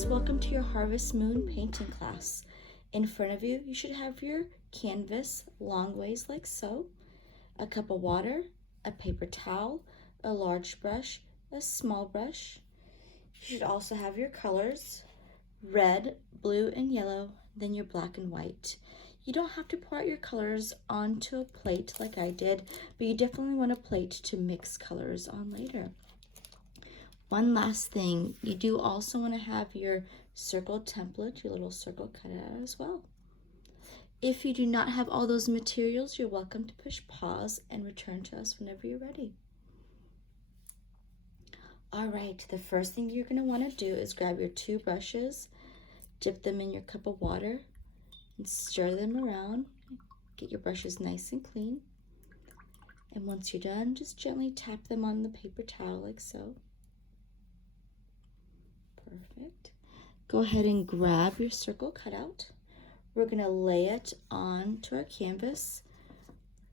class, welcome to your Harvest Moon painting class. In front of you, you should have your canvas long ways like so, a cup of water, a paper towel, a large brush, a small brush. You should also have your colors, red, blue, and yellow, then your black and white. You don't have to pour out your colors onto a plate like I did, but you definitely want a plate to mix colors on later. One last thing, you do also want to have your circle template, your little circle cut out as well. If you do not have all those materials, you're welcome to push pause and return to us whenever you're ready. All right, the first thing you're going to want to do is grab your two brushes, dip them in your cup of water, and stir them around. Get your brushes nice and clean. And once you're done, just gently tap them on the paper towel like so. Perfect. Go ahead and grab your circle cutout. We're going to lay it onto our canvas.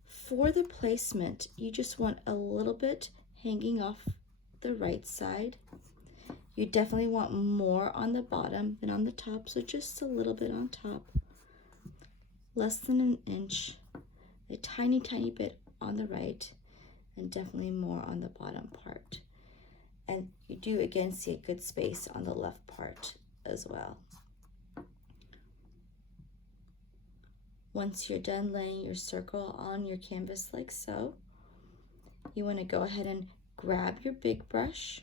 For the placement, you just want a little bit hanging off the right side. You definitely want more on the bottom than on the top, so just a little bit on top. Less than an inch, a tiny, tiny bit on the right, and definitely more on the bottom part. And you do again see a good space on the left part as well. Once you're done laying your circle on your canvas like so, you want to go ahead and grab your big brush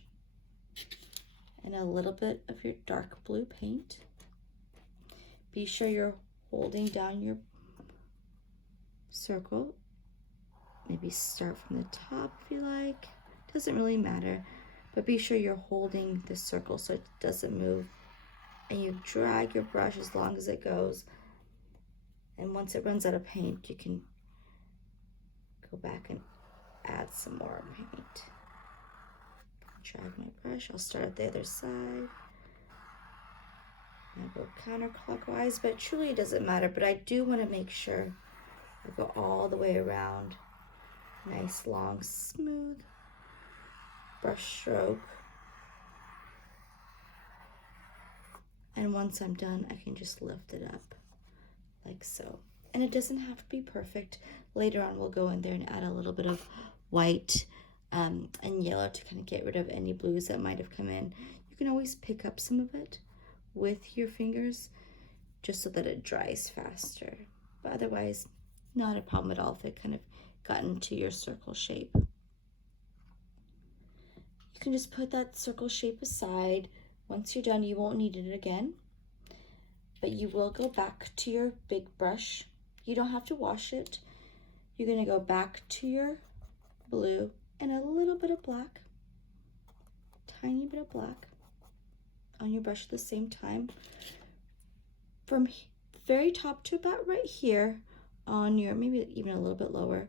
and a little bit of your dark blue paint. Be sure you're holding down your circle. Maybe start from the top if you like. Doesn't really matter. But be sure you're holding the circle so it doesn't move. And you drag your brush as long as it goes. And once it runs out of paint, you can go back and add some more paint. Drag my brush. I'll start at the other side. I'll go counterclockwise, but truly it doesn't matter. But I do want to make sure I go all the way around. Nice, long, smooth brush stroke. And once I'm done, I can just lift it up like so. And it doesn't have to be perfect. Later on, we'll go in there and add a little bit of white and yellow to kind of get rid of any blues that might have come in. You can always pick up some of it with your fingers just so that it dries faster. But otherwise, not a problem at all if it kind of got into your circle shape. You can just put that circle shape aside. Once you're done, you won't need it again, but you will go back to your big brush. You don't have to wash it. You're going to go back to your blue and a little bit of black, tiny bit of black on your brush at the same time. From very top to about right here on your, maybe even a little bit lower,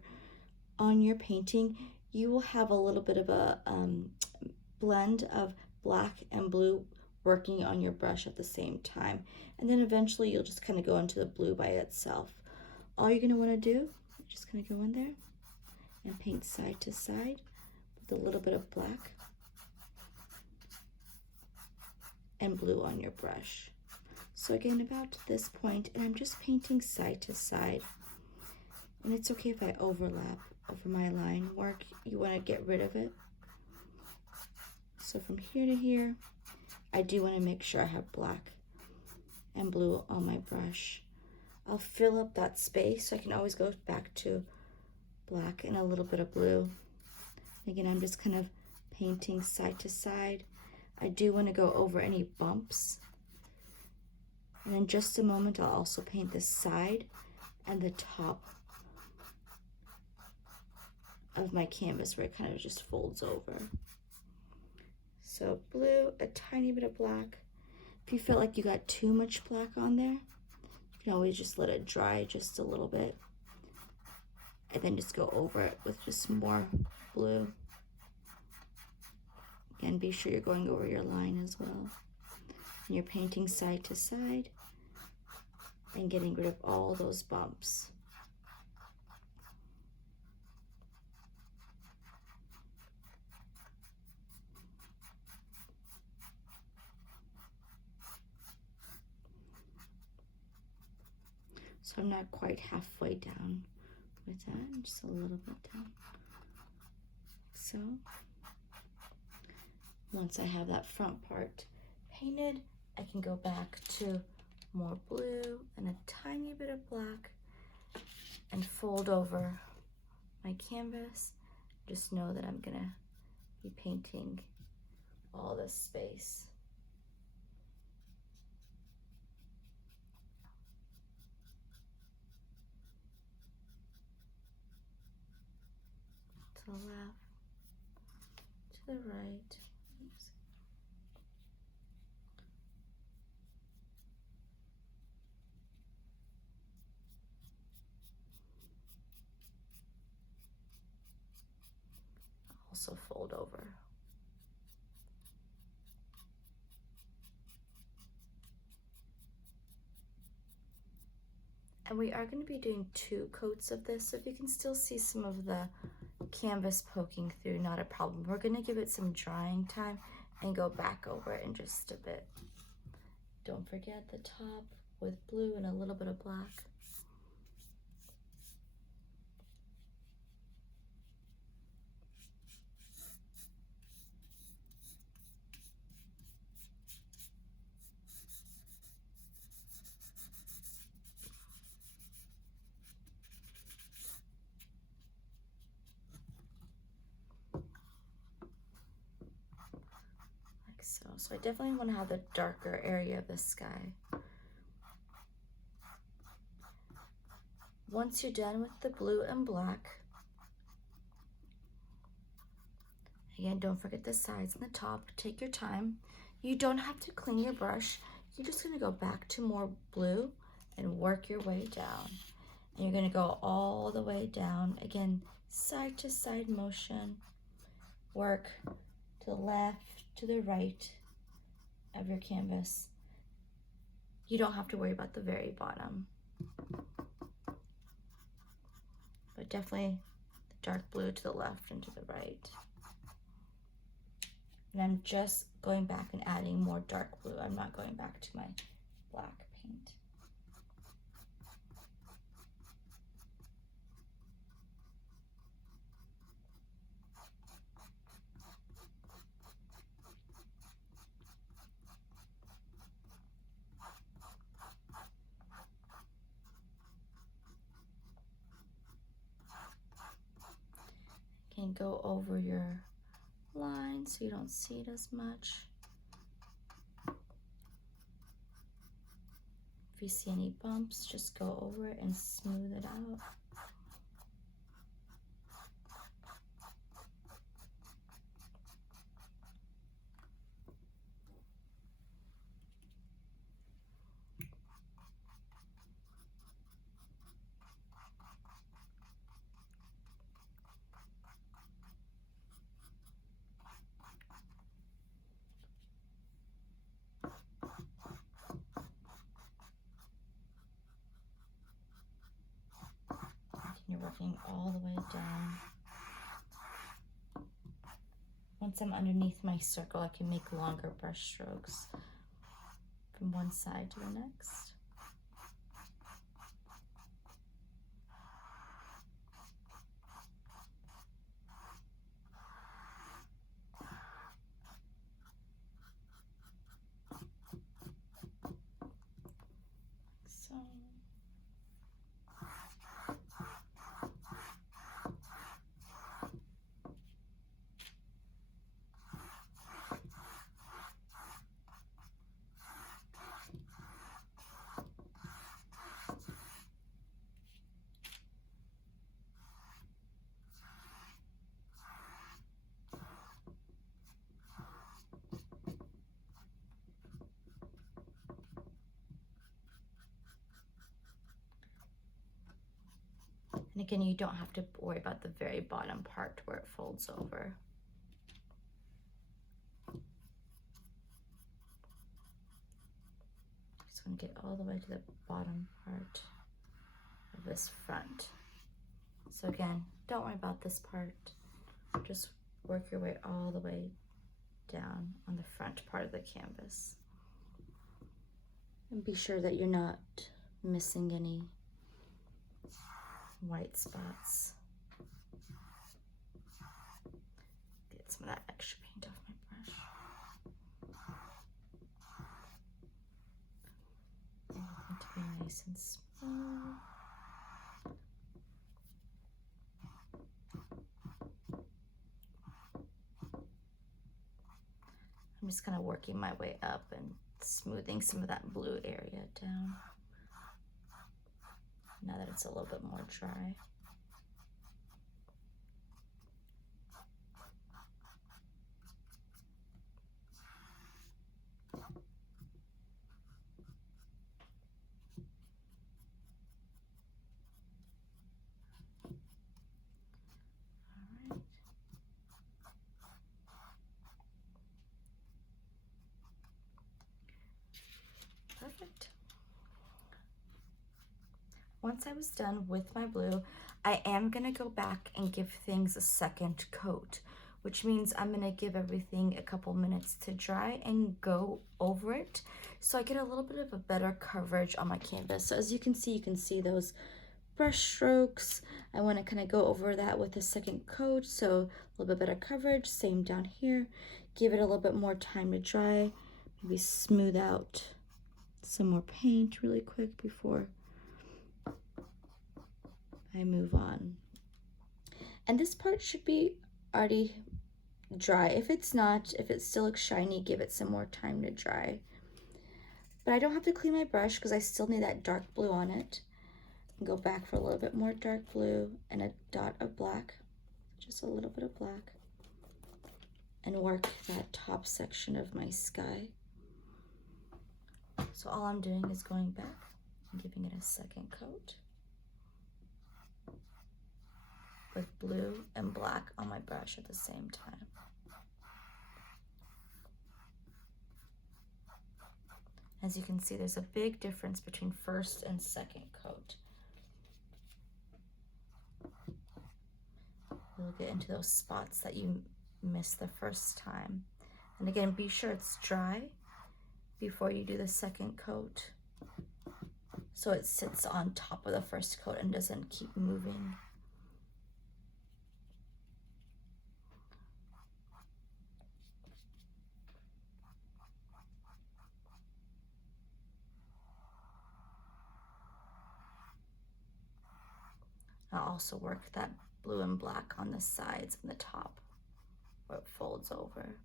on your painting, you will have a little bit of a blend of black and blue working on your brush at the same time. And then eventually you'll just kind of go into the blue by itself. All you're going to want to do, you're just going to go in there and paint side to side with a little bit of black and blue on your brush. So again, about to this point, and I'm just painting side to side. And it's okay if I overlap over my line work. You want to get rid of it. So from here to here, I do want to make sure I have black and blue on my brush. I'll fill up that space so I can always go back to black and a little bit of blue. Again, I'm just kind of painting side to side. I do want to go over any bumps. And in just a moment, I'll also paint the side and the top of my canvas where it kind of just folds over. So blue, a tiny bit of black. If you feel like you got too much black on there, you can always just let it dry just a little bit. And then just go over it with just more blue. And be sure you're going over your line as well. And you're painting side to side and getting rid of all those bumps. So I'm not quite halfway down with that, just a little bit down. So once I have that front part painted, I can go back to more blue and a tiny bit of black and fold over my canvas. Just know that I'm gonna be painting all this space. To the left, to the right. Oops. Also fold over. And we are going to be doing 2 coats of this, so if you can still see some of the canvas poking through, not a problem. We're going to give it some drying time and go back over it in just a bit. Don't forget the top with blue and a little bit of black. So I definitely want to have the darker area of the sky. Once you're done with the blue and black, again, don't forget the sides and the top. Take your time. You don't have to clean your brush. You're just going to go back to more blue and work your way down. And you're going to go all the way down. Again, side to side motion. Work to the left, to the right of your canvas. You don't have to worry about the very bottom. But definitely the dark blue to the left and to the right. And I'm just going back and adding more dark blue. I'm not going back to my black paint. Can go over your line so you don't see it as much. If you see any bumps, just go over it and smooth it out. You're working all the way down. Once I'm underneath my circle, I can make longer brush strokes from one side to the next. So. And again, you don't have to worry about the very bottom part where it folds over. Just want to get all the way to the bottom part of this front. So again, don't worry about this part. Just work your way all the way down on the front part of the canvas. And be sure that you're not missing any white spots. Get some of that extra paint off my brush. Everything to be nice and smooth. I'm just kind of working my way up and smoothing some of that blue area down. Now that it's a little bit more dry. Perfect. Once I was done with my blue, I am gonna go back and give things a second coat, which means I'm gonna give everything a couple minutes to dry and go over it so I get a little bit of a better coverage on my canvas. So as you can see those brush strokes. I wanna kinda go over that with a second coat, so a little bit better coverage. Same down here. Give it a little bit more time to dry. Maybe smooth out some more paint really quick before I move on. And this part should be already dry. If it's not, if it still looks shiny, give it some more time to dry. But I don't have to clean my brush because I still need that dark blue on it. Go back for a little bit more dark blue and a dot of black, just a little bit of black, and work that top section of my sky. So all I'm doing is going back and giving it a second coat with blue and black on my brush at the same time. As you can see, there's a big difference between first and second coat. You'll get into those spots that you missed the first time. And again, be sure it's dry before you do the second coat, so it sits on top of the first coat and doesn't keep moving. I'll also work that blue and black on the sides and the top where it folds over.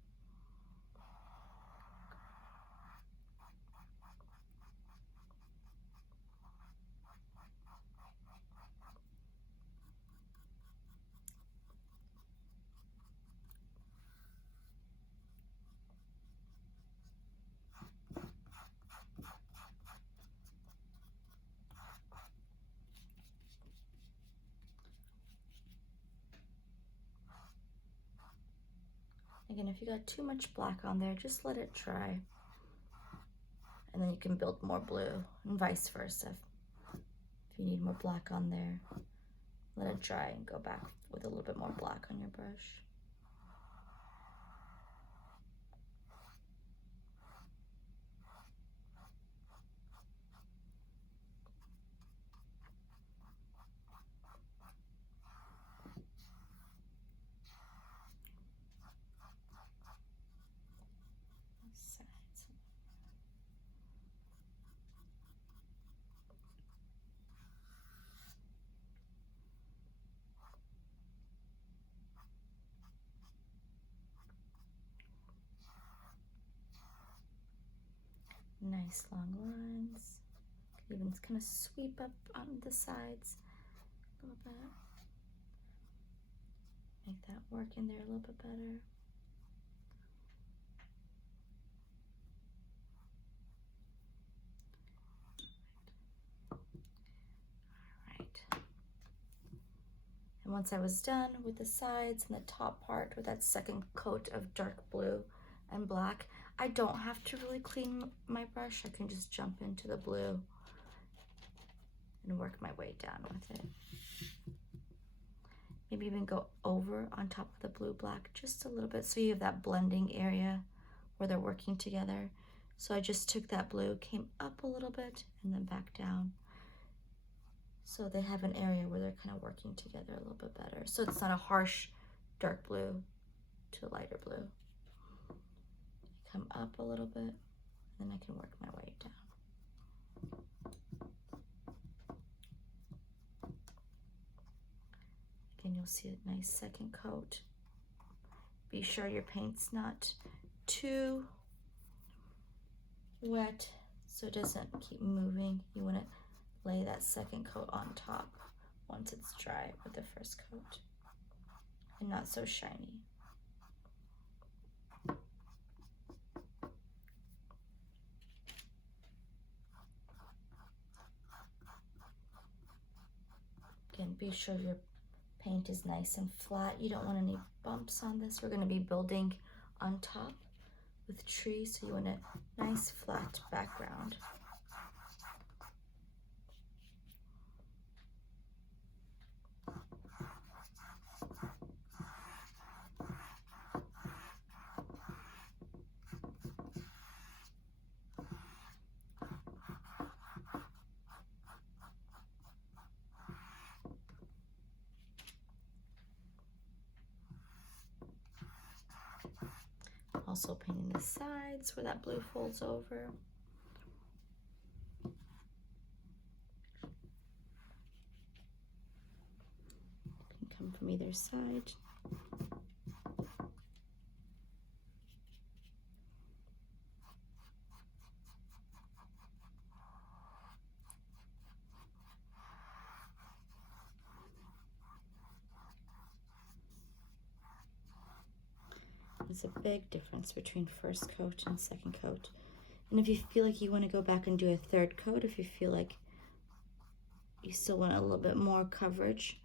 Again, if you got too much black on there, just let it dry. And then you can build more blue and vice versa. If you need more black on there, let it dry and go back with a little bit more black on your brush. Nice long lines. You can even kind of sweep up on the sides a little bit. Make that work in there a little bit better. Alright. And once I was done with the sides and the top part with that second coat of dark blue and black, I don't have to really clean my brush. I can just jump into the blue and work my way down with it. Maybe even go over on top of the blue black just a little bit so you have that blending area where they're working together. So I just took that blue, came up a little bit and then back down. So they have an area where they're kind of working together a little bit better. So it's not a harsh dark blue to lighter blue. Come up a little bit, then I can work my way down. Again, you'll see a nice second coat. Be sure your paint's not too wet so it doesn't keep moving. You want to lay that second coat on top once it's dry with the first coat and not so shiny. Again, be sure your paint is nice and flat. You don't want any bumps on this. We're going to be building on top with trees, so you want a nice flat background. Also painting the sides where that blue folds over. You can come from either side. There's a big difference between first coat and second coat. And if you feel like you want to go back and do a third coat, if you feel like you still want a little bit more coverage,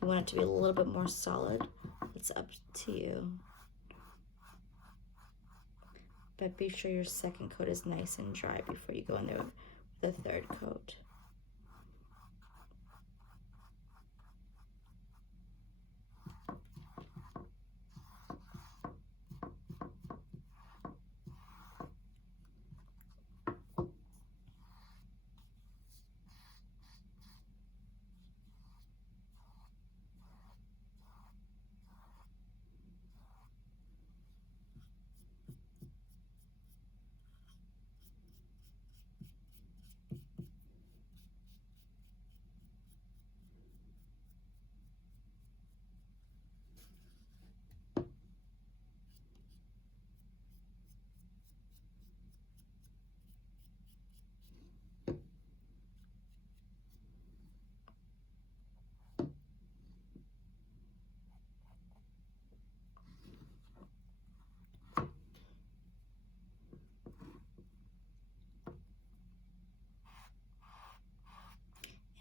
you want it to be a little bit more solid, it's up to you. But be sure your second coat is nice and dry before you go in there with the third coat.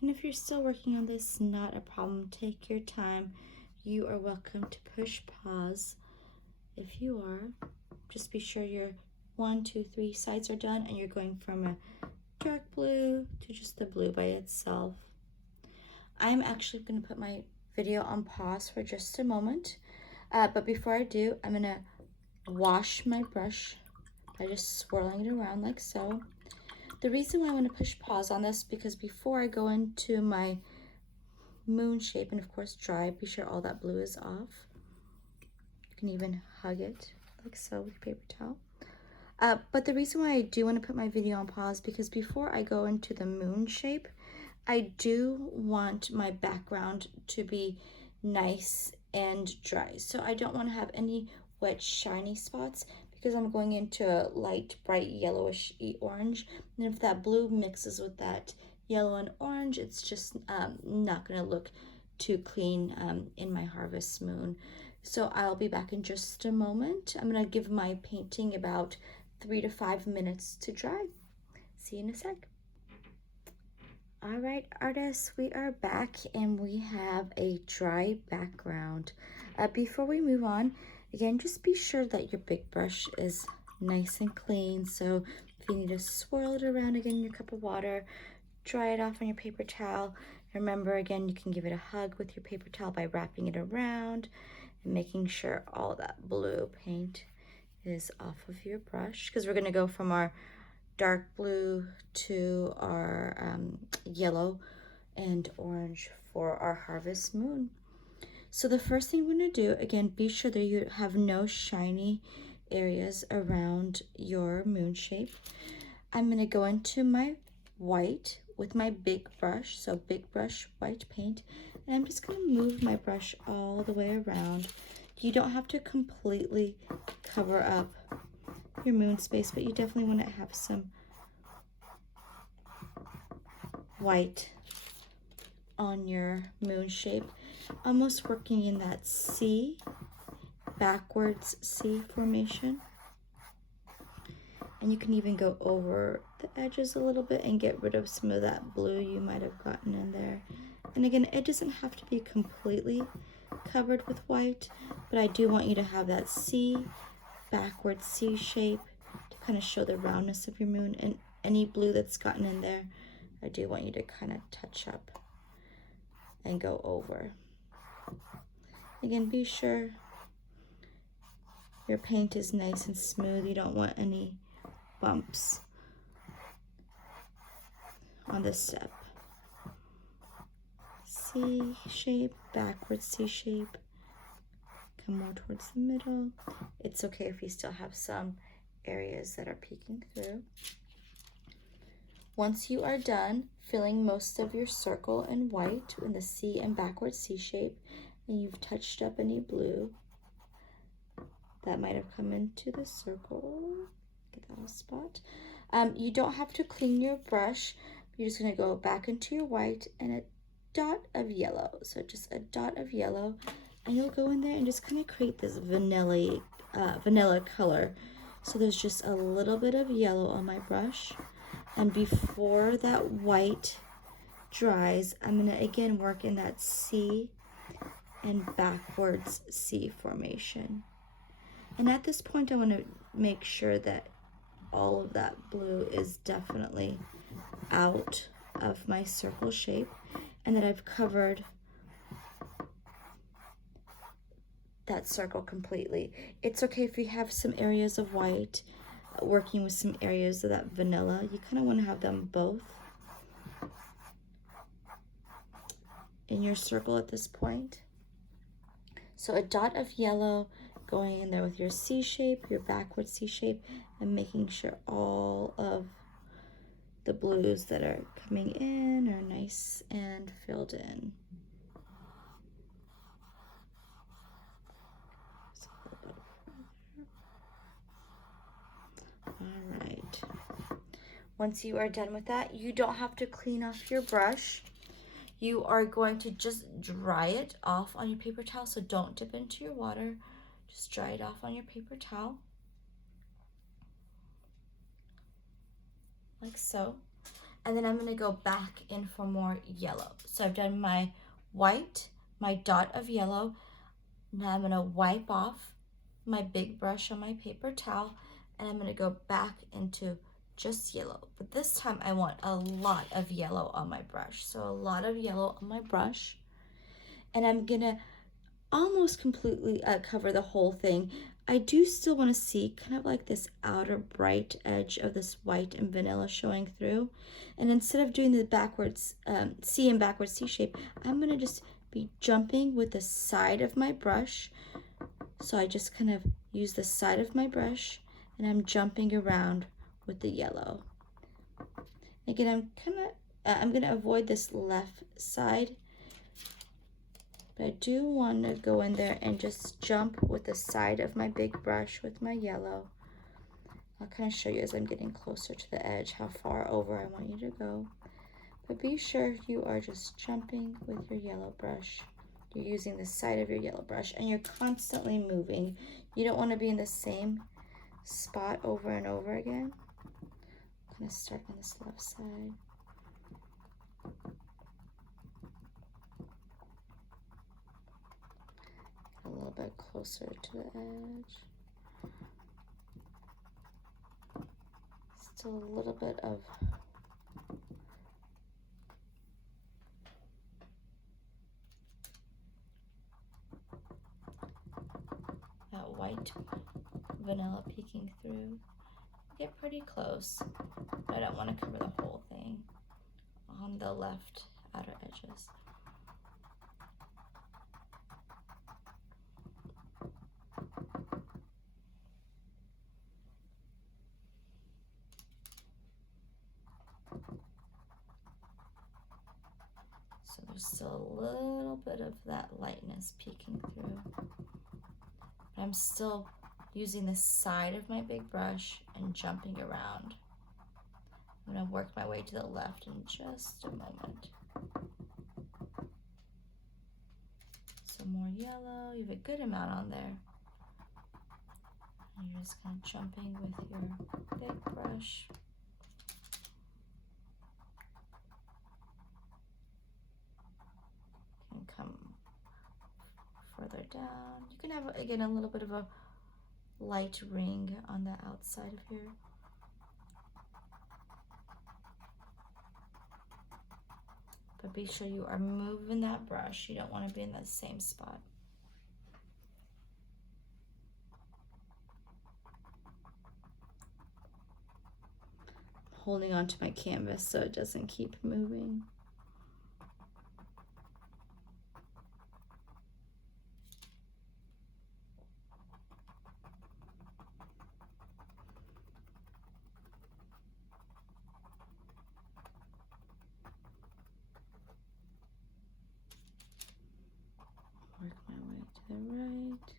And if you're still working on this, not a problem. Take your time. You are welcome to push pause. If you are, just be sure your 1, 2, 3 sides are done and you're going from a dark blue to just the blue by itself. I'm actually going to put my video on pause for just a moment. But before I do, I'm going to wash my brush by just swirling it around like so. The reason why I want to push pause on this, because before I go into my moon shape, and of course dry, be sure all that blue is off. You can even hug it like so with a paper towel. But the reason why I do want to put my video on pause, because before I go into the moon shape, I do want my background to be nice and dry. So I don't want to have any wet shiny spots, because I'm going into a light, bright yellowish orange. And if that blue mixes with that yellow and orange, it's just not going to look too clean in my harvest moon. So I'll be back in just a moment. I'm going to give my painting about 3 to 5 minutes to dry. See you in a sec. All right, artists, we are back and we have a dry background. Before we move on, again, just be sure that your big brush is nice and clean. So if you need to swirl it around again in your cup of water, dry it off on your paper towel. Remember, again, you can give it a hug with your paper towel by wrapping it around and making sure all that blue paint is off of your brush, because we're going to go from our dark blue to our yellow and orange for our harvest moon. So the first thing we're going to do, again, be sure that you have no shiny areas around your moon shape. I'm going to go into my white with my big brush, so big brush white paint, and I'm just going to move my brush all the way around. You don't have to completely cover up your moon space, but you definitely want to have some white on your moon shape, almost working in that C, backwards C formation. And you can even go over the edges a little bit and get rid of some of that blue you might have gotten in there. And again, it doesn't have to be completely covered with white, but I do want you to have that C, backwards C shape to kind of show the roundness of your moon, and any blue that's gotten in there, I do want you to kind of touch up and go over. Again, be sure your paint is nice and smooth. You don't want any bumps on this step. C shape, backwards C shape, come more towards the middle. It's okay if you still have some areas that are peeking through. Once you are done filling most of your circle in white in the C and backwards C shape, and you've touched up any blue that might have come into the circle, get that spot. You don't have to clean your brush. You're just going to go back into your white and a dot of yellow. So just a dot of yellow, and you'll go in there and just kind of create this vanilla color. So there's just a little bit of yellow on my brush. And before that white dries, I'm going to again work in that C and backwards C formation. And at this point, I want to make sure that all of that blue is definitely out of my circle shape and that I've covered that circle completely. It's okay if you have some areas of white working with some areas of that vanilla. You kind of want to have them both in your circle at this point. So a dot of yellow going in there with your C shape, your backward C shape, and making sure all of the blues that are coming in are nice and filled in. All right. Once you are done with that, you don't have to clean off your brush. You are going to just dry it off on your paper towel, so don't dip into your water. Just dry it off on your paper towel, like so. And then I'm going to go back in for more yellow. So I've done my white, my dot of yellow. Now I'm going to wipe off my big brush on my paper towel, and I'm going to go back into just yellow. But this time I want a lot of yellow on my brush. So a lot of yellow on my brush. And I'm going to almost completely cover the whole thing. I do still want to see kind of like this outer bright edge of this white and vanilla showing through. And instead of doing the backwards C and backwards C shape, I'm going to just be jumping with the side of my brush. So I just kind of use the side of my brush and I'm jumping around with the yellow. Again, I'm going to avoid this left side. But I do want to go in there and just jump with the side of my big brush with my yellow. I'll kind of show you as I'm getting closer to the edge how far over I want you to go. But be sure you are just jumping with your yellow brush. You're using the side of your yellow brush and you're constantly moving. You don't want to be in the same spot over and over again. I'm going to start on this left side. A little bit closer to the edge. Still a little bit of that white vanilla peeking through. Get pretty close, but I don't want to cover the whole thing on the left outer edges. So there's still a little bit of that lightness peeking through. But I'm still using the side of my big brush and jumping around. I'm going to work my way to the left in just a moment. Some more yellow. You have a good amount on there. And you're just kind of jumping with your big brush. And come further down. You can have, again, a little bit of a light ring on the outside of here. But be sure you are moving that brush. You don't want to be in the same spot. Holding onto my canvas so it doesn't keep moving. Work my way to the right.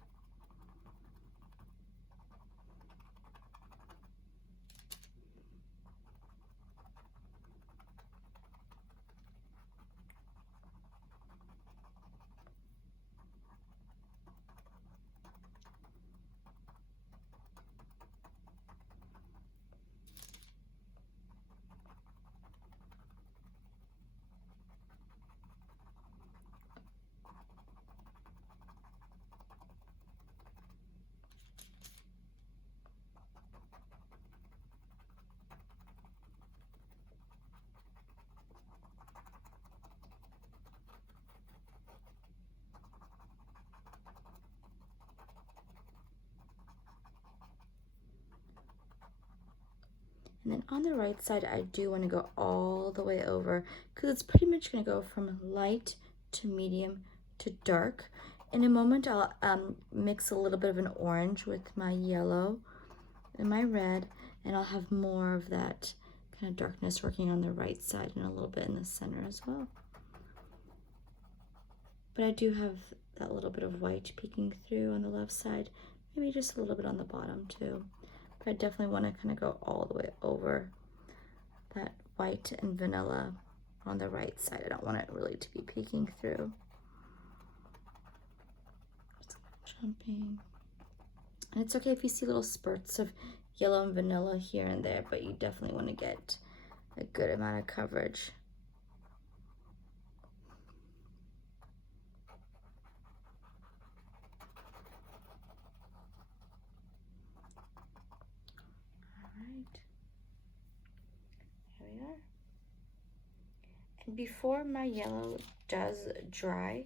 And then on the right side, I do want to go all the way over because it's pretty much going to go from light to medium to dark. In a moment, I'll mix a little bit of an orange with my yellow and my red, and I'll have more of that kind of darkness working on the right side and a little bit in the center as well. But I do have that little bit of white peeking through on the left side, maybe just a little bit on the bottom too. But I definitely want to kind of go all the way over that white and vanilla on the right side. I don't want it really to be peeking through. Just jumping. And it's okay if you see little spurts of yellow and vanilla here and there, but you definitely want to get a good amount of coverage. And before my yellow does dry,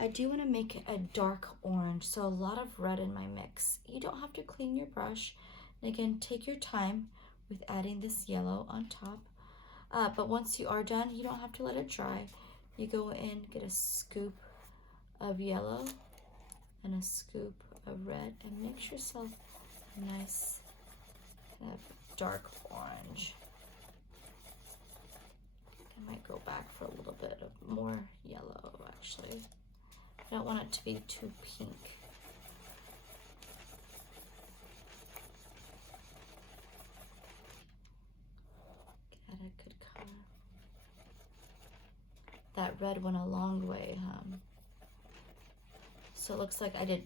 I do want to make it a dark orange, so a lot of red in my mix. You don't have to clean your brush. And again, take your time with adding this yellow on top. But once you are done, you don't have to let it dry. You go in, get a scoop of yellow and a scoop of red, and mix yourself a nice kind of dark orange. I might go back for a little bit of more yellow, actually. I don't want it to be too pink. Get a good color. That red went a long way, huh? So it looks like I did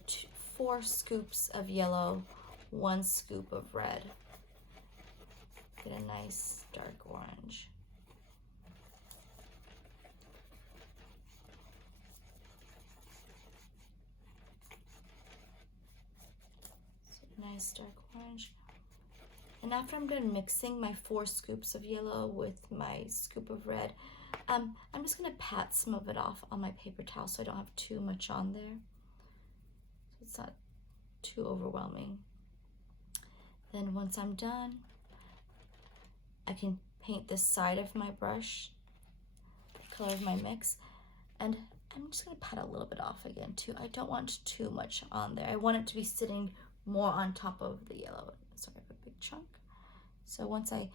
4 scoops of yellow, 1 scoop of red. Get a nice dark orange. Nice dark orange. And after I'm done mixing my 4 scoops of yellow with my scoop of red, I'm just going to pat some of it off on my paper towel so I don't have too much on there. So it's not too overwhelming. Then once I'm done, I can paint the side of my brush color of my mix. And I'm just gonna pat a little bit off again too. I don't want too much on there. I want it to be sitting more on top of the yellow. Sorry, I have a big chunk. So once I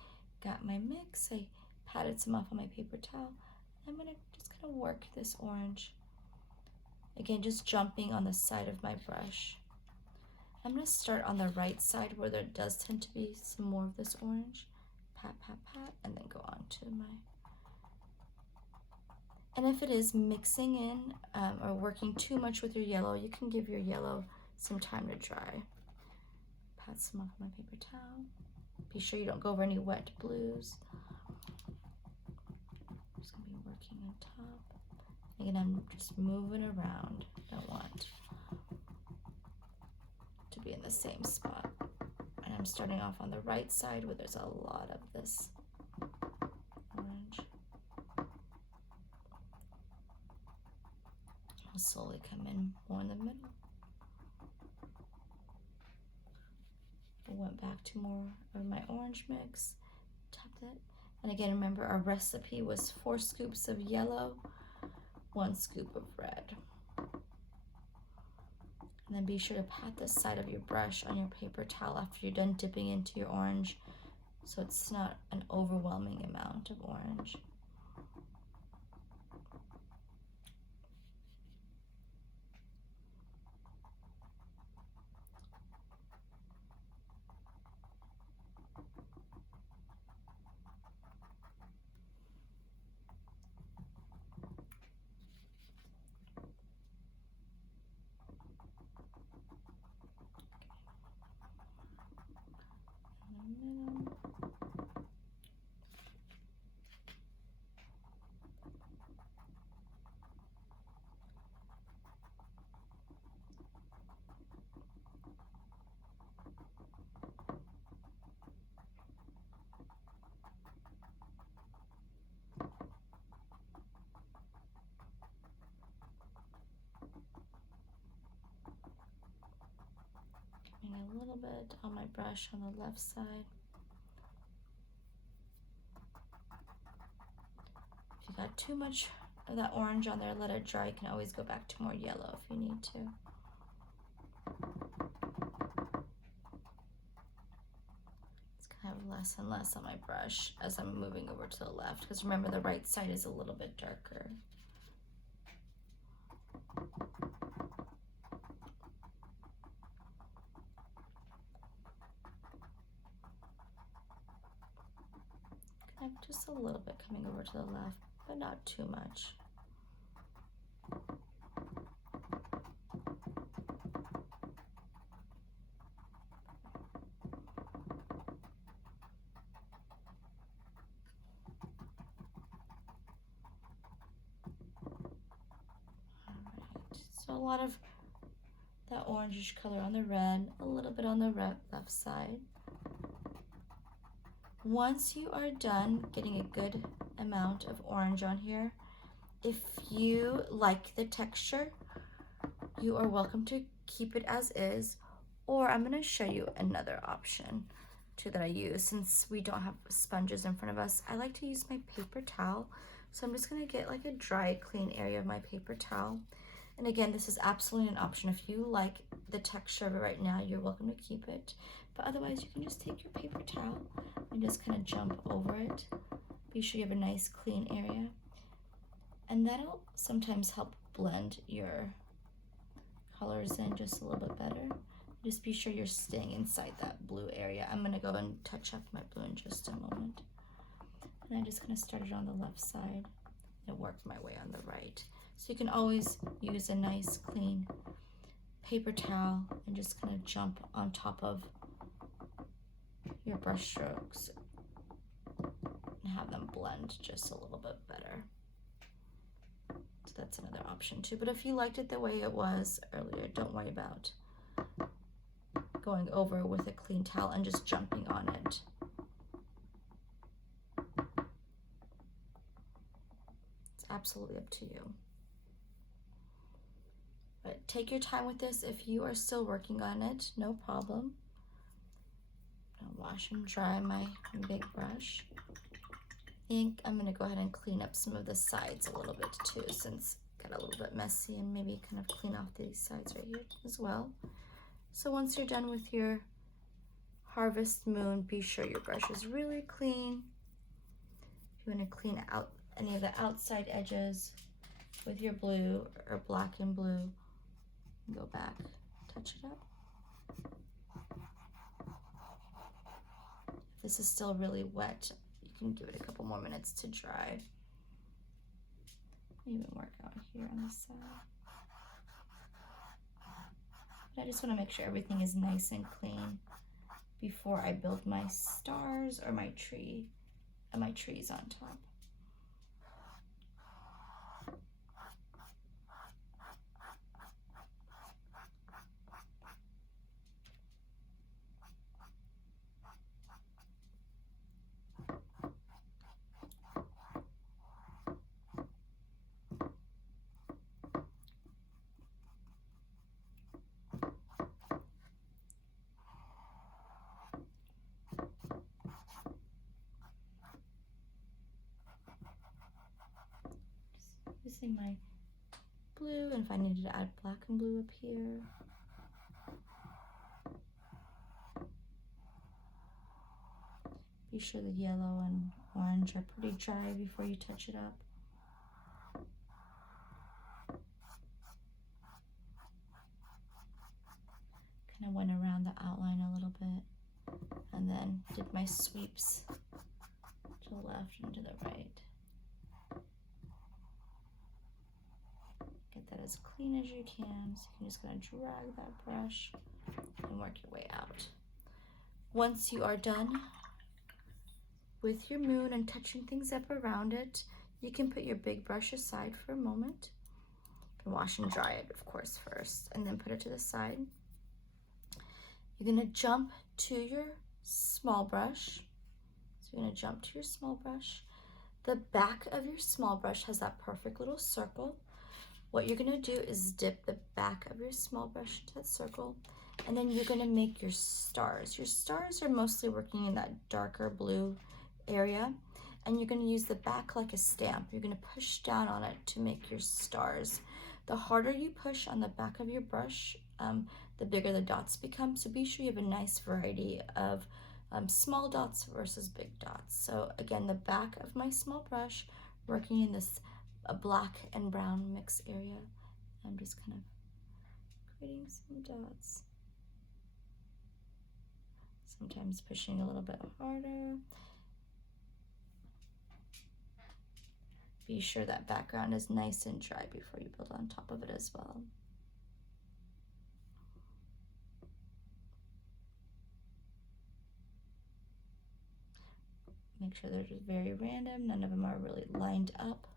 got my mix, I patted some off on my paper towel. I'm gonna just kind of work this orange. Again, just jumping on the side of my brush. I'm gonna start on the right side where there does tend to be some more of this orange. Pat, pat, pat, and then go on to my... And if it is mixing in or working too much with your yellow, you can give your yellow some time to dry. Pat some off my paper towel. Be sure you don't go over any wet blues. I'm just gonna be working on top. Again, I'm just moving around. Don't want to be in the same spot. And I'm starting off on the right side where there's a lot of this orange. I'll slowly come in more in the middle. I went back to more of my orange mix, tapped it. And again, remember our recipe was 4 scoops of yellow, 1 scoop of red. And then be sure to pat the side of your brush on your paper towel after you're done dipping into your orange, so it's not an overwhelming amount of orange. A little bit on my brush on the left side. If you got too much of that orange on there, let it dry. You can always go back to more yellow if you need to. It's kind of less and less on my brush as I'm moving over to the left, because remember the right side is a little bit darker. Just a little bit coming over to the left, but not too much. Alright, so a lot of that orangish color on the red, a little bit on the left side. Once you are done getting a good amount of orange on here, if you like the texture, you are welcome to keep it as is, or I'm going to show you another option too that I use since we don't have sponges in front of us. I like to use my paper towel, so I'm just going to get like a dry, clean area of my paper towel. And again, this is absolutely an option. If you like the texture of it right now, you're welcome to keep it. But otherwise, you can just take your paper towel and just kind of jump over it. Be sure you have a nice clean area. And that'll sometimes help blend your colors in just a little bit better. Just be sure you're staying inside that blue area. I'm gonna go and touch up my blue in just a moment. And I just kind of started on the left side and worked my way on the right. So you can always use a nice clean paper towel and just kind of jump on top of your brush strokes and have them blend just a little bit better. So that's another option too. But if you liked it the way it was earlier, don't worry about going over with a clean towel and just jumping on it. It's absolutely up to you. But take your time with this. If you are still working on it, no problem. I'll wash and dry my big brush. think I'm gonna go ahead and clean up some of the sides a little bit too, since it got a little bit messy, and maybe kind of clean off these sides right here as well. So once you're done with your Harvest Moon, be sure your brush is really clean. If you want to clean out any of the outside edges with your blue or black and blue, go back, touch it up. If this is still really wet, you can give it a couple more minutes to dry. Even work out here on this side. But I just want to make sure everything is nice and clean before I build my stars or my tree and my trees on top. Using my blue, and if I needed to add black and blue up here. Be sure the yellow and orange are pretty dry before you touch it up. Kind of went around the outline a little bit, and then did my sweeps to the left and to the right. Get that as clean as you can, so you can just kind of drag that brush and work your way out. Once you are done with your moon and touching things up around it, you can put your big brush aside for a moment. You can wash and dry it, of course, first, and then put it to the side. You're gonna jump to your small brush. So you're gonna jump to your small brush. The back of your small brush has that perfect little circle. What you're gonna do is dip the back of your small brush into that circle, and then you're gonna make your stars. Your stars are mostly working in that darker blue area, and you're gonna use the back like a stamp. You're gonna push down on it to make your stars. The harder you push on the back of your brush, the bigger the dots become. So be sure you have a nice variety of small dots versus big dots. So again, the back of my small brush, working in this black and brown mix area. I'm just kind of creating some dots. Sometimes pushing a little bit harder. Be sure that background is nice and dry before you build on top of it as well. Make sure they're just very random. None of them are really lined up.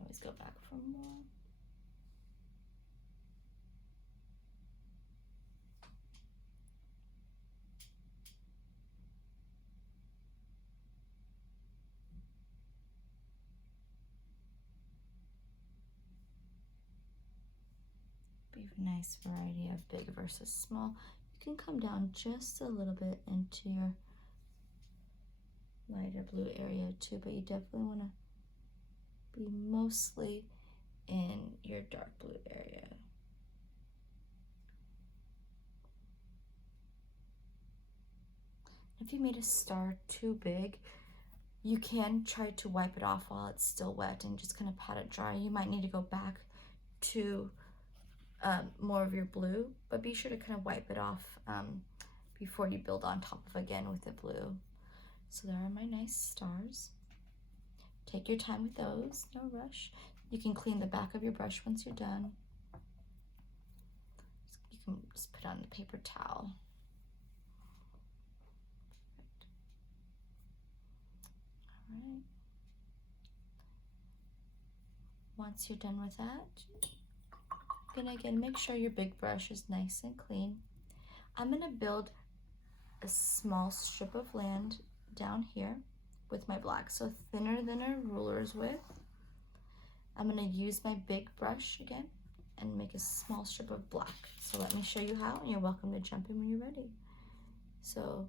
Always go back for more. Be a nice variety of big versus small. You can come down just a little bit into your lighter blue area too, but you definitely want to be mostly in your dark blue area. If you made a star too big, you can try to wipe it off while it's still wet and just kind of pat it dry. You might need to go back to more of your blue, but be sure to kind of wipe it off before you build on top of again with the blue. So there are my nice stars. Take your time with those, no rush. You can clean the back of your brush once you're done. You can just put on the paper towel. All right. Once you're done with that, you're gonna again make sure your big brush is nice and clean. I'm gonna build a small strip of land down here with my black, so thinner than a ruler's width. I'm gonna use my big brush again and make a small strip of black. So let me show you how, and you're welcome to jump in when you're ready. So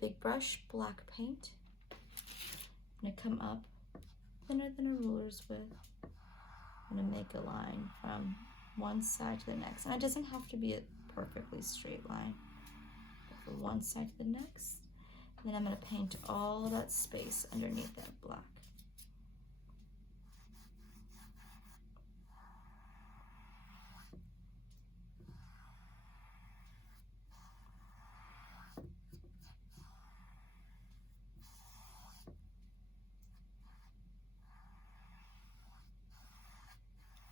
big brush, black paint. I'm gonna come up thinner than a ruler's width. I'm gonna make a line from one side to the next. And it doesn't have to be a perfectly straight line. But from one side to the next. And then I'm gonna paint all that space underneath that black.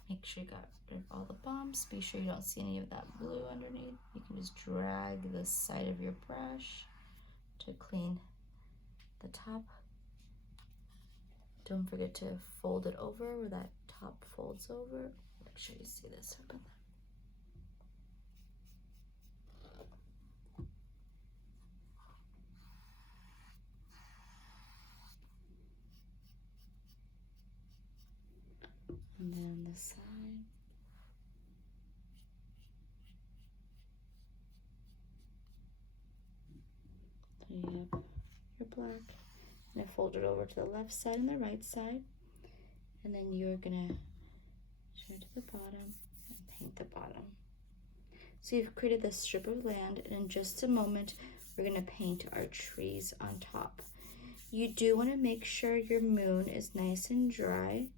Make sure you got rid of all the bumps. Be sure you don't see any of that blue underneath. You can just drag the side of your brush to clean the top. Don't forget to fold it over where that top folds over. Make sure you see this happen. And then this side. So you have your black. And fold it over to the left side and the right side. And then you're gonna turn to the bottom and paint the bottom. So you've created this strip of land, and in just a moment, we're gonna paint our trees on top. You do wanna make sure your moon is nice and dry,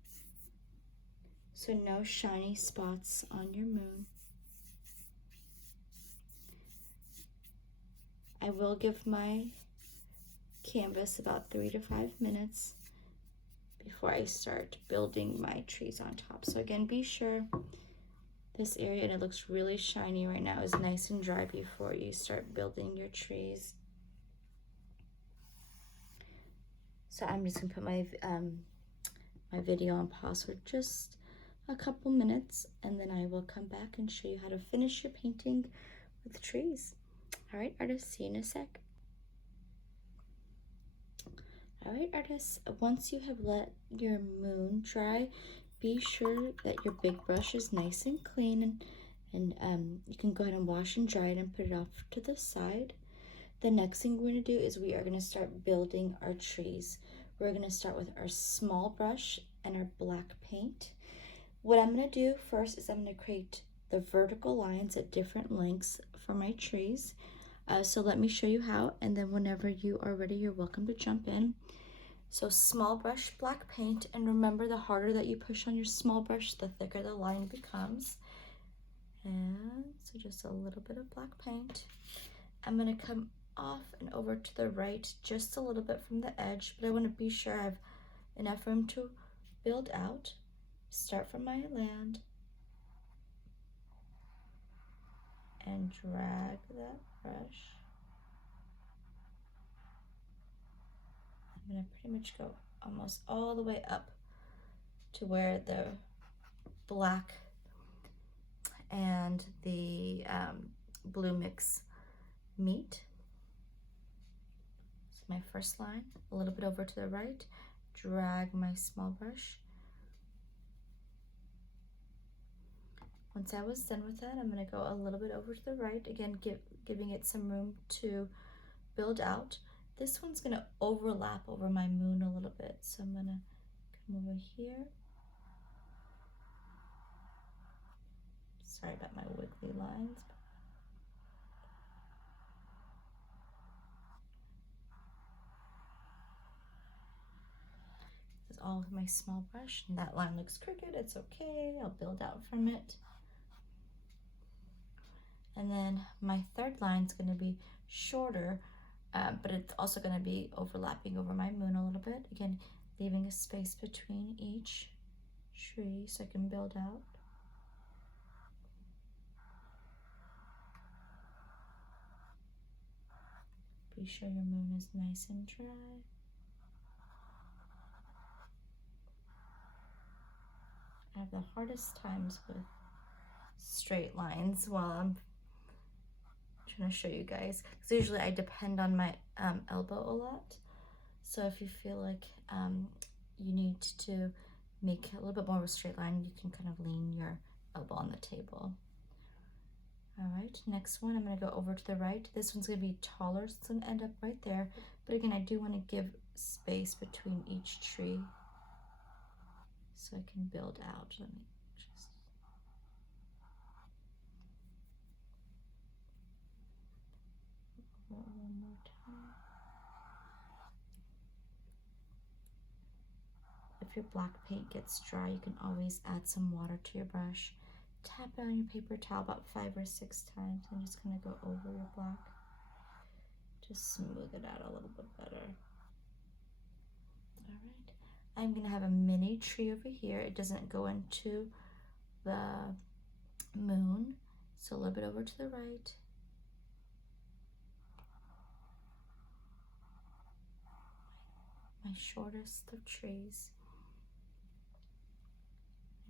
so no shiny spots on your moon. I will give my canvas about 3 to 5 minutes before I start building my trees on top. So again, be sure this area, and it looks really shiny right now, is nice and dry before you start building your trees. So I'm just gonna put my my video on pause for just a couple minutes, and then I will come back and show you how to finish your painting with the trees. All right, artists, see you in a sec. All right, artists, once you have let your moon dry, be sure that your big brush is nice and clean, and you can go ahead and wash and dry it and put it off to the side. The next thing we're gonna do is we are gonna start building our trees. We're gonna start with our small brush and our black paint. What I'm gonna do first is I'm gonna create the vertical lines at different lengths for my trees. So let me show you how, and then whenever you are ready, you're welcome to jump in. So small brush, black paint, and remember, the harder that you push on your small brush, the thicker the line becomes. And so just a little bit of black paint. I'm gonna come off and over to the right just a little bit from the edge, but I wanna be sure I have enough room to build out. Start from my land and drag that brush. I'm gonna pretty much go almost all the way up to where the black and the blue mix meet. So my first line, a little bit over to the right, drag my small brush. Once I was done with that, I'm gonna go a little bit over to the right, again, giving it some room to build out. This one's gonna overlap over my moon a little bit, so I'm gonna come over here. Sorry about my wiggly lines. This is all with my small brush, and that line looks crooked, it's okay, I'll build out from it. And then my third line is going to be shorter, but it's also going to be overlapping over my moon a little bit. Again, leaving a space between each tree so I can build out. Be sure your moon is nice and dry. I have the hardest times with straight lines while I'm trying to show you guys, because usually I depend on my elbow a lot. So if you feel like you need to make a little bit more of a straight line, you can kind of lean your elbow on on the table. All right, next one, I'm gonna go over to the right. This one's gonna be taller, so it's gonna end up right there. But again, I do wanna give space between each tree so I can build out. Let me just... one more time. If your black paint gets dry, you can always add some water to your brush. Tap it on your paper towel about 5 or 6 times. I'm just gonna go over your black. Just smooth it out a little bit better. All right. I'm gonna have a mini tree over here. It doesn't go into the moon, so a little bit over to the right. My shortest of trees.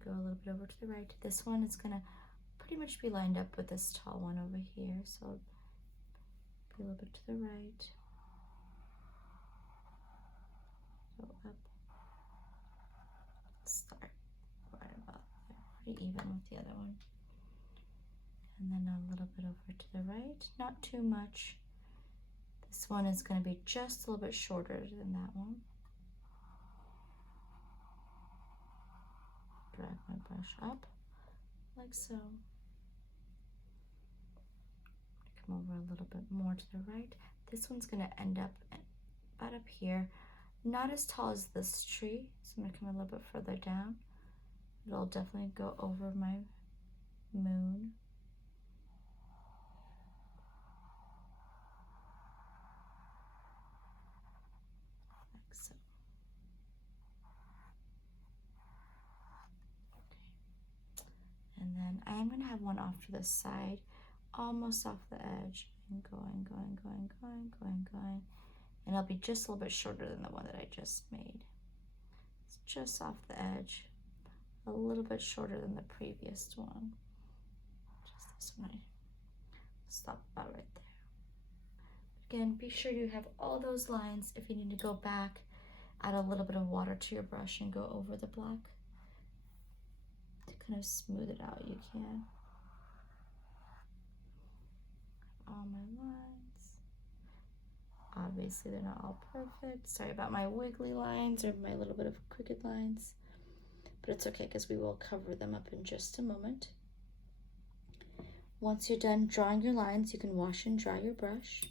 Go a little bit over to the right. This one is gonna pretty much be lined up with this tall one over here, so be a little bit to the right. Go up. Start right about there, pretty even with the other one. And then a little bit over to the right, not too much. This one is going to be just a little bit shorter than that one. Drag my brush up like so. Come over a little bit more to the right. This one's going to end up about up here. Not as tall as this tree, so I'm going to come a little bit further down. It'll definitely go over my moon. Like so. Okay. And then I am going to have one off to the side, almost off the edge, and going. And it'll be just a little bit shorter than the one that I just made. It's just off the edge, a little bit shorter than the previous one. Just this one. Stop about right there. Again, be sure you have all those lines. If you need to go back, add a little bit of water to your brush and go over the black. To kind of smooth it out, you can. All my lines. Obviously, they're not all perfect. Sorry about my wiggly lines or my little bit of crooked lines. But it's okay because we will cover them up in just a moment. Once you're done drawing your lines, you can wash and dry your brush.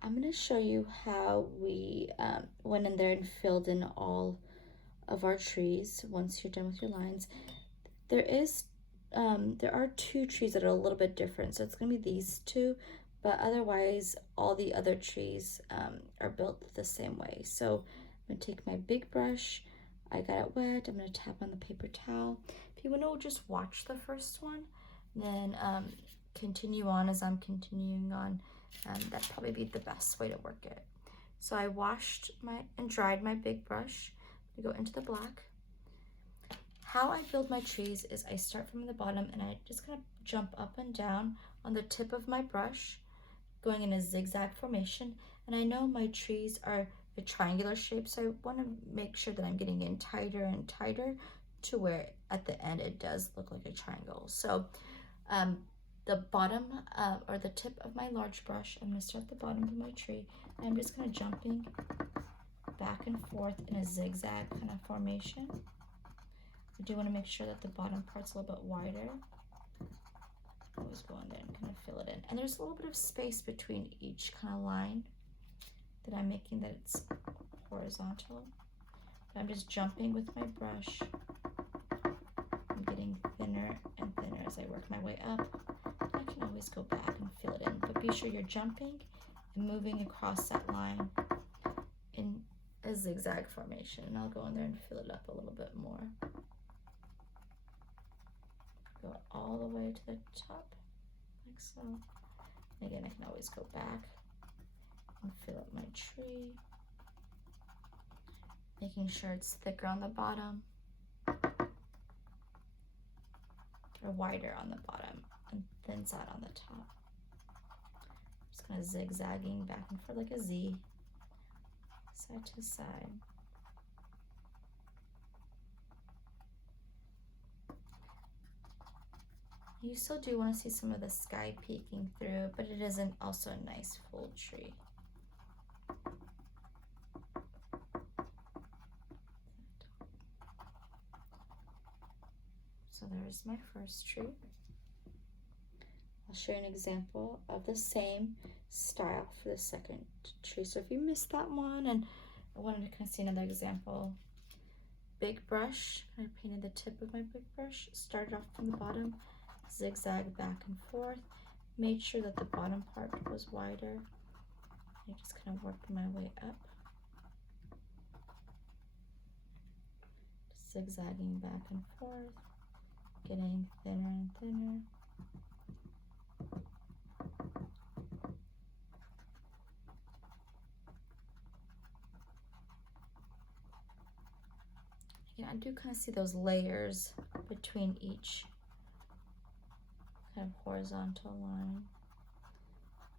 I'm going to show you how we went in there and filled in all of our trees once you're done with your lines. There are 2 trees that are a little bit different, so it's going to be these 2, but otherwise all the other trees are built the same way. So I'm going to take my big brush, I got it wet, I'm going to tap on the paper towel. If you want to just watch the first one, then continue on as I'm continuing on, that'd probably be the best way to work it. So I washed and dried my big brush. I go into the black. How I build my trees is I start from the bottom and I just kind of jump up and down on the tip of my brush, going in a zigzag formation. And I know my trees are a triangular shape, so I want to make sure that I'm getting in tighter and tighter to where at the end it does look like a triangle. So the bottom or the tip of my large brush, I'm going to start at the bottom of my tree, and I'm just kind of jumping back and forth in a zigzag kind of formation. I do want to make sure that the bottom part's a little bit wider. Always go in there and kind of fill it in. And there's a little bit of space between each kind of line that I'm making that it's horizontal. But I'm just jumping with my brush. I'm getting thinner and thinner as I work my way up. I can always go back and fill it in, but be sure you're jumping and moving across that line in a zigzag formation. And I'll go in there and fill it up a little bit more. Go all the way to the top, like so. And again, I can always go back and fill up my tree, making sure it's thicker on the bottom or wider on the bottom and thin side on the top. Just kind of zigzagging back and forth like a Z, side to side. You still do want to see some of the sky peeking through, but it isn't also a nice full tree. So there's my first tree. I'll show you an example of the same style for the second tree. So if you missed that one and I wanted to kind of see another example, big brush, I painted the tip of my big brush, started off from the bottom, zigzag back and forth, made sure that the bottom part was wider. I just kind of worked my way up, zigzagging back and forth, getting thinner and thinner. Again, I do kind of see those layers between each kind of horizontal line.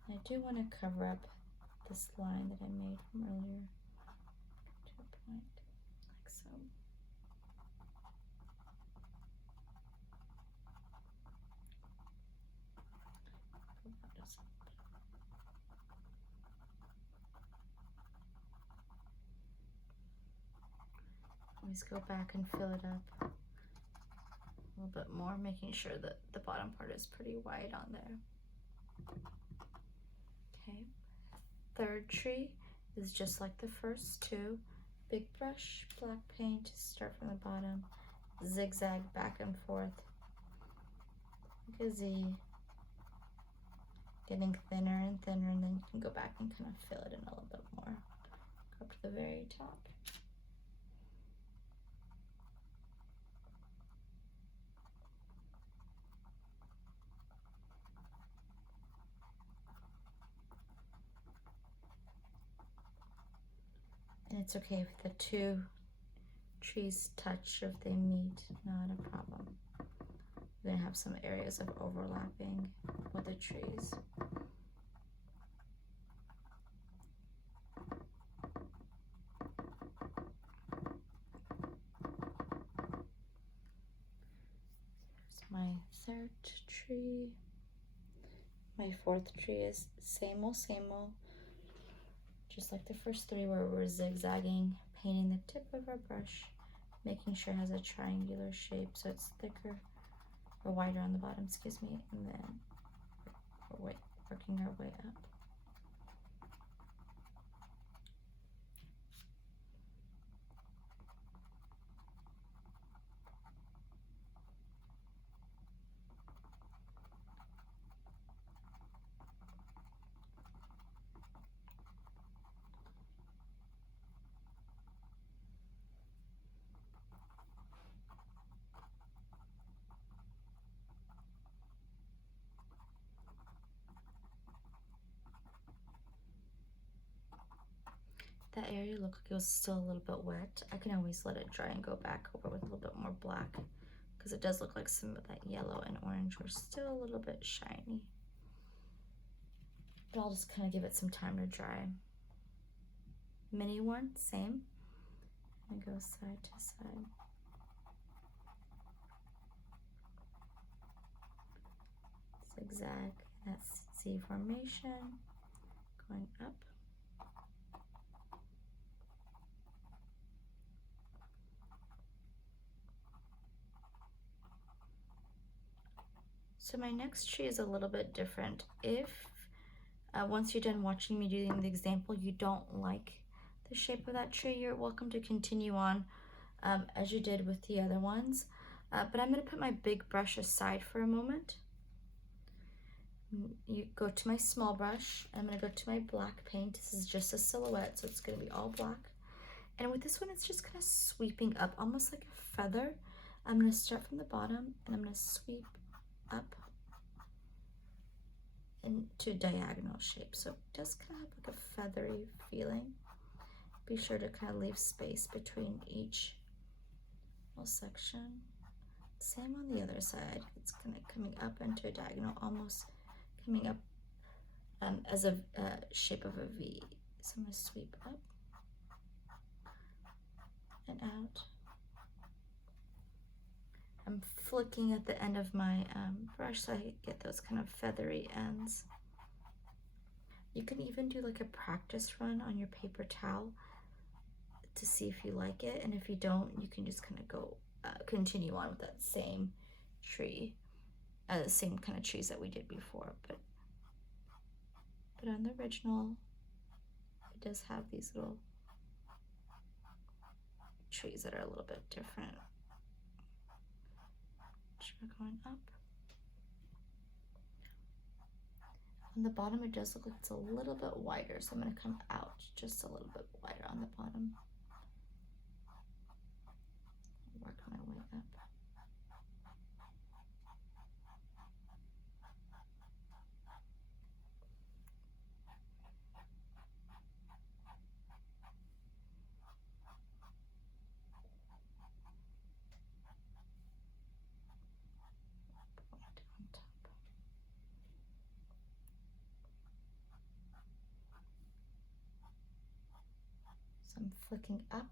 I do want to cover up this line that I made from earlier to a point, like so. Always go back and fill it up a little bit more, making sure that the bottom part is pretty wide on there. Okay, third tree is just like the first two. Big brush, black paint, start from the bottom, zigzag back and forth, like a Z, getting thinner and thinner, and then you can go back and kind of fill it in a little bit more. Go up to the very top. And it's okay if the two trees touch, if they meet, not a problem. We're gonna have some areas of overlapping with the trees. There's my third tree. My fourth tree is same old, just like the first three where we're zigzagging, painting the tip of our brush, making sure it has a triangular shape so it's thicker or wider on the bottom, excuse me, and then we're working our way up. That area looked like it was still a little bit wet. I can always let it dry and go back over with a little bit more black because it does look like some of that yellow and orange were still a little bit shiny. But I'll just kind of give it some time to dry. Mini one, same. And go side to side. Zigzag, that's Z formation, going up. So my next tree is a little bit different. If once you're done watching me doing the example, you don't like the shape of that tree, you're welcome to continue on as you did with the other ones. But I'm going to put my big brush aside for a moment. You go to my small brush. I'm going to go to my black paint. This is just a silhouette, so it's going to be all black. And with this one, it's just kind of sweeping up, almost like a feather. I'm going to start from the bottom, and I'm going to sweep up into diagonal shape. So it does kind of have like a feathery feeling. Be sure to kind of leave space between each little section. Same on the other side. It's kind of coming up into a diagonal, almost coming up as a shape of a V. So I'm going to sweep up and out. I'm flicking at the end of my brush so I get those kind of feathery ends. You can even do like a practice run on your paper towel to see if you like it, and if you don't, you can just kind of go continue on with that same tree, the same kind of trees that we did before. But on the original, it does have these little trees that are a little bit different. We're going up. On the bottom, it does look like it's a little bit wider, so I'm going to come out just a little bit wider on the bottom. Work my way up. On top. So I'm flicking up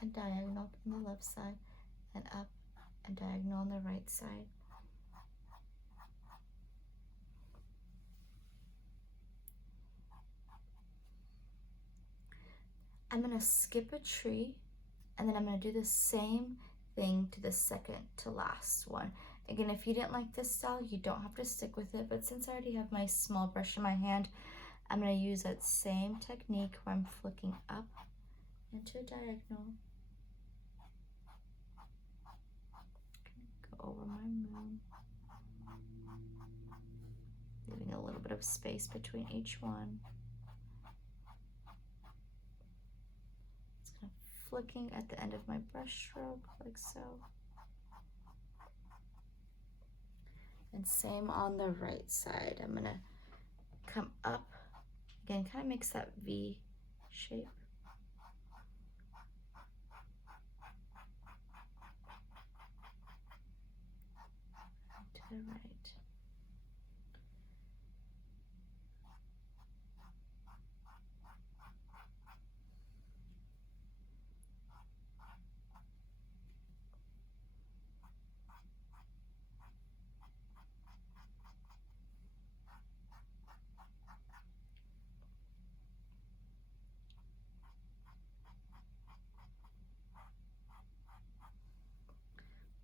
and diagonal on the left side, and up and diagonal on the right side. I'm going to skip a tree, and then I'm going to do the same thing to the second to last one. Again, if you didn't like this style, you don't have to stick with it, but since I already have my small brush in my hand, I'm going to use that same technique where I'm flicking up into a diagonal. Go over my moon, leaving a little bit of space between each one. It's kind of flicking at the end of my brush stroke, like so. And same on the right side. I'm gonna come up, again, kind of makes that V shape. To the right.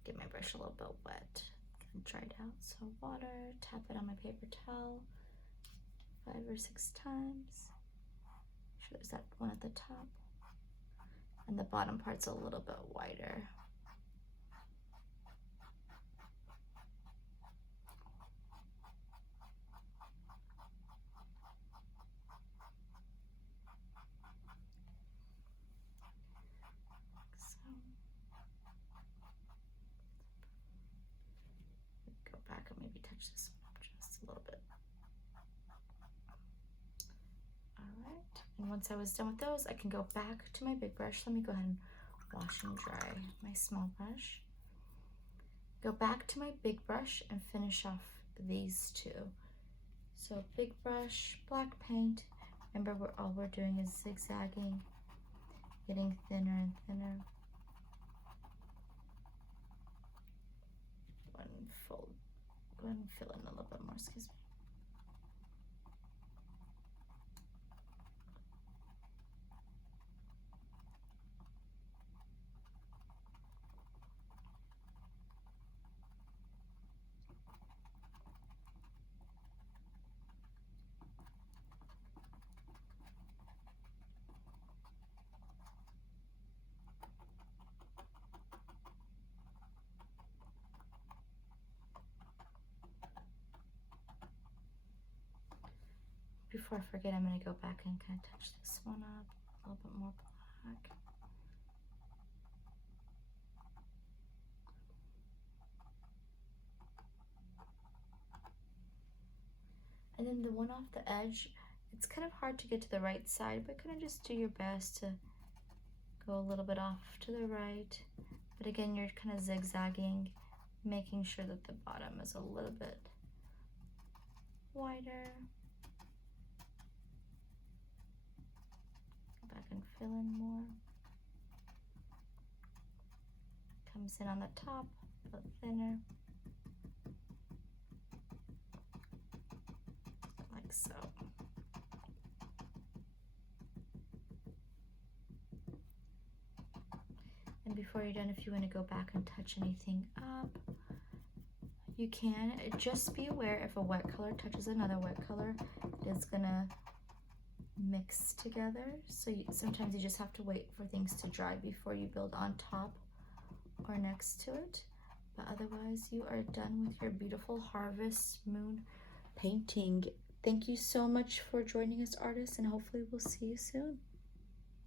Get my brush a little bit wet, get it dried out. So water, tap it on my paper towel 5 or 6 times. Make sure there's that one at the top. And the bottom part's a little bit wider. Go back and maybe touch this one up just a little bit. All right, and once I was done with those, I can go back to my big brush. Let me go ahead and wash and dry my small brush. Go back to my big brush and finish off these two. So big brush, black paint. Remember, all we're doing is zigzagging, getting thinner and thinner. Go ahead and fill in a little bit more, excuse me. Before I forget, I'm going to go back and kind of touch this one up a little bit more black. And then the one off the edge, it's kind of hard to get to the right side, but kind of just do your best to go a little bit off to the right. But again, you're kind of zigzagging, making sure that the bottom is a little bit wider. Go back and fill in more. comes in on the top, a little thinner, like so. And before you're done, if you want to go back and touch anything up, you can. Just be aware if a wet color touches another wet color, it's gonna mix together. So sometimes you just have to wait for things to dry before you build on top or next to it. But otherwise, you are done with your beautiful harvest moon painting. Thank you so much for joining us, artists, and hopefully we'll see you soon.